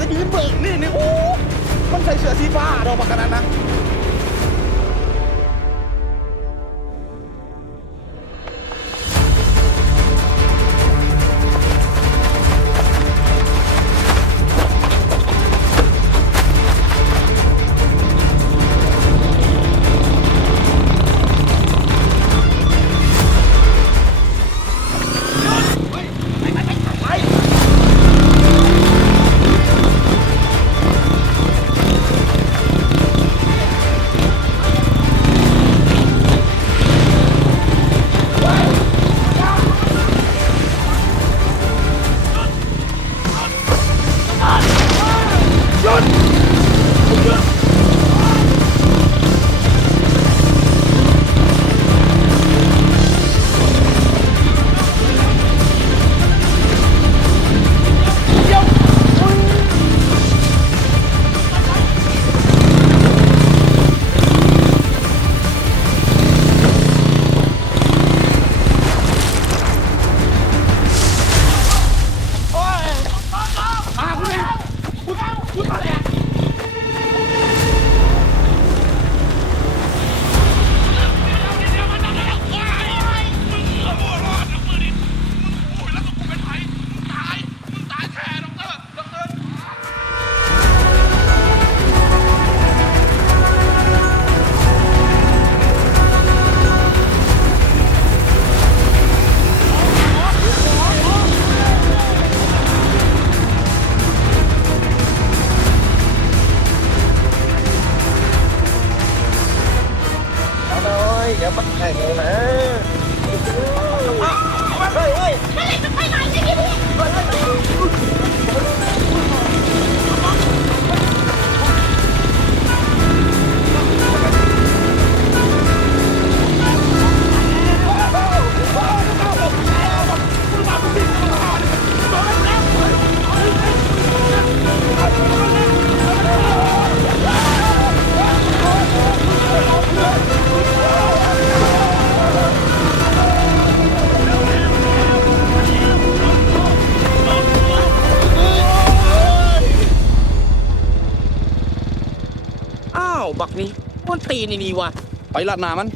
จะยืนเบิกนี่นี่โอ้มันใส่เสื้อสีฟ้าดอกบักขนานั้นนะ เดี๋ยวมันแข่งเลยนะเฮ้ยเฮ้ย อ้าว บักนี้มันตีนี่นี่วะไปลัดหนามัน